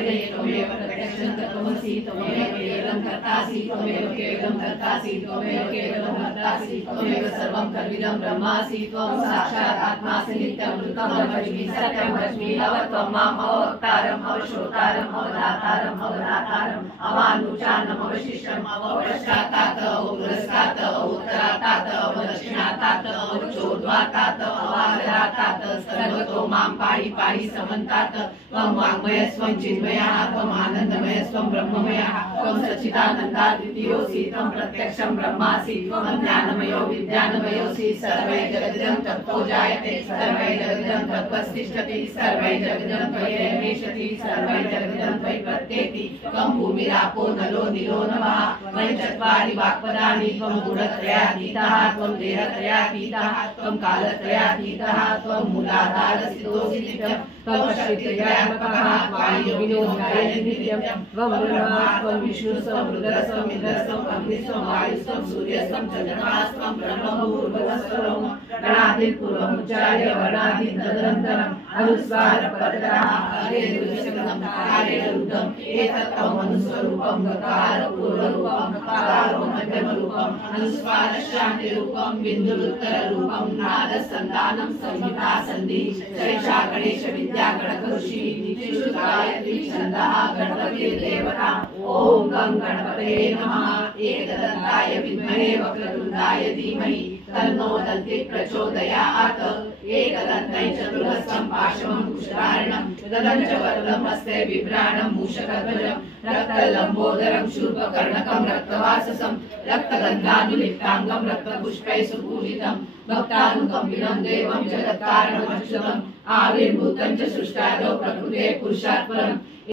प्रजापतये त्वमेव प्रत्यक्षं तत्त्वमसि त्वमेव केवलं कर्तासि त्वमेव केवलं कर्तासि त्वमेव केवलं कर्तासि त्वमेव सर्वं खल्विदं ब्रह्मासि त्वं साक्षात् आत्मासि नित्यमृतं वच्मि सत्यं वच्मि अवत्वं माम् अवक्तारम् अवश्रोतारम् अवधातारम् अवधातारम् अवानुचानम् अवशिष्टम् अवपश्चातात् अवपुरस्तात् अवोत्तरातात् अवदक्षिणातात् अवचोर्ध्वातात् अवागरातात् सर्वतो मां पाहि पाहि समन्तात् त्वं वाङ्मयस्त्वं चिन्मयः त्वम् आनन्दमयस्त्वं ब्रह्ममयः त्वं सच्चिदानन्दाद्वितीयोऽसि त्वं प्रत्यक्षं ब्रह्मासि त्वं ज्ञानमयो विज्ञानमयोऽसि सर्वै जगदिदं तत्त्वो जायते सर्वै जगदिदं तत्त्वस्तिष्ठति सर्वै जगदिदं त्वयैवेशति सर्वै जगदिदं त्वयि प्रत्येति त्वं भूमिरापो नलो निलो नभः पञ्चचत्वारि वाक्पदानि त्वं गुणत्रयातीतः त्वं देहत्रयातीतः त्वं कालत्रयातीतः त्वं मूलाधारस्थितोऽसि नित्यं त्वं शक्तित्रयात्मकः वायुविनोदाय नित्यं त्वं ब्रह्मा त्वं विष्णुस्त्वं रुद्रस्त्वम् इन्द्रस्त्वम् अग्निस्त्वं वायुस्त्वं सूर्यस्त्वं चन्द्रमास्त्वं ब्रह्मभूर्भुवस्वरं गणादिपूर्वमुच्चार्य वर्णादितदनन्तरम् अनुस्वारपरतरः हरेरुदशकं हरेरुदम् एतत् त्वम् अनुस्वरूपं गकारपूर्वरूपं गकारो मध्यमरूपम् अनुस्वारशान्तिरूपं बिन्दुरुत्तररूपं नादसन्धानं संहिता सन्धिः शैषा गणेश विद्या गणकऋषि नित्युषु गायत्री छन्दः गणपतिर्देवता ॐ गं गणपतये नमः एकदन्ताय विद्महे वक्रतुण्डाय धीमहि तन्नो दन्तिः प्रचोदयात् एकदन्तं चतुर्हस्तं पाशवं कुशधारिणं गदं च वरदं हस्ते बिभ्राणं मूषकध्वजं रक्तलम्बोदरं शूर्पकर्णकं रक्तवाससं रक्तगन्धानुलिप्ताङ्गं रक्तपुष्पैः सुपूजितं भक्तानुकम्पिनं देवं जगत्कारणमच्युतम् आविर्भूतं च सृष्टादौ प्रकृते पुरुषात् परम्